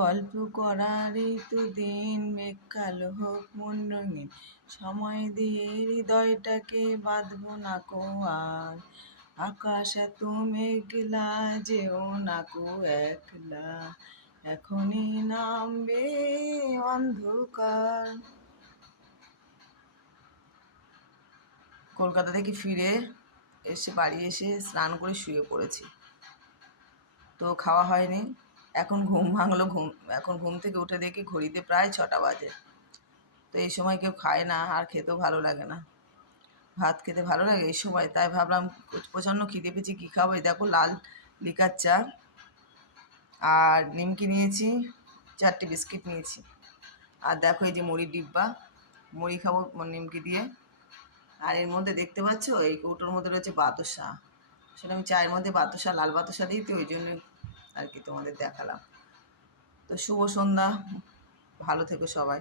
গল্প করারই তো দিন, মেঘ কালো হোক মন রঙিন, সময় দিয়ে হৃদয়টাকে বাঁধবো না কো আর। আকাশ এত মেঘলা, যেও না কো একলা, এখনই নামবে অন্ধকার। কলকাতা থেকে ফিরে বাড়ি এসে স্নান করে শুয়ে পড়েছি, তো খাওয়া হয়নি। এখন ঘুম ভাঙলো, এখন ঘুম থেকে উঠে দেখি ঘড়িতে প্রায় 6টা বাজে। তো এই সময় কেউ খায় না, আর খেতেও ভালো লাগে না। ভাত খেতে ভালো লাগে এই সময়, তাই ভাবলাম প্রচণ্ড খিদে পেয়েছি, কী খাবো। এই দেখো লাল লিকার চা আর নিমকি নিয়েছি, 4টে বিস্কিট নিয়েছি, আর দেখো এই যে মুড়ির ডিব্বা, মুড়ি খাবো নিমকি দিয়ে। আর এর মধ্যে দেখতে পাচ্ছ এই কৌটোর মধ্যে রয়েছে বাতাসা, সেটা আমি চায়ের মধ্যে বাতাসা, লাল বাতাসা দিই, তো ওই জন্য আর কি তোমাদের দেখালাম। তো শুভ সন্ধ্যা, ভালো থেকো সবাই।